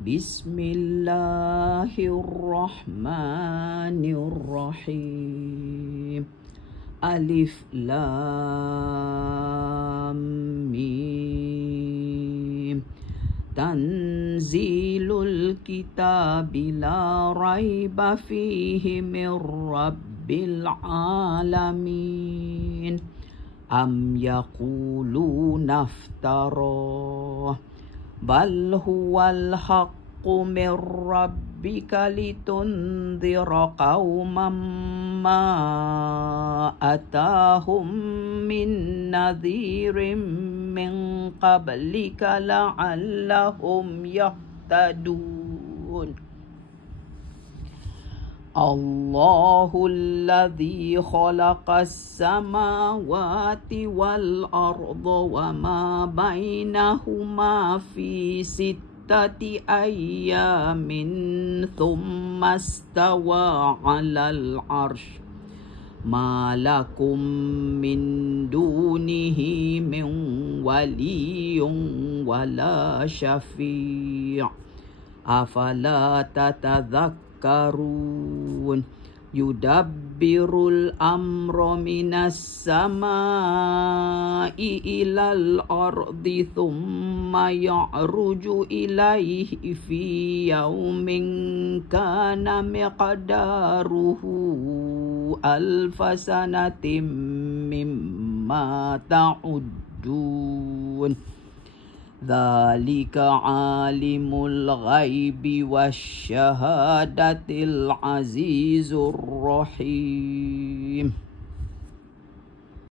Bismillahirrahmanirrahim. Alif Lam Mim. Tanzilul kitabi la raiba fihi min rabbil alamin. Am yaquluna iftara bal huwal haqqu min rabbika litundhira qauman ma atahum min nadhirin min qablika la'allahum yahtadun. Allahul ladzi khalaqas samawati wal arda wa ma bainahuma fi sittati ayyamin thumma istawa 'alal 'arsy. Ma lakum min dunihi min waliyyun wala syafi'. Afala tatadhakkarun. Yudabbirul amra minas samai ilal ardi thumma ya'ruju ilaihi fi yaumin kana miqdaruhu alfasanatim mimma ta'uddun. Dzalika alimul ghaibi wasyahadatil azizur rahim.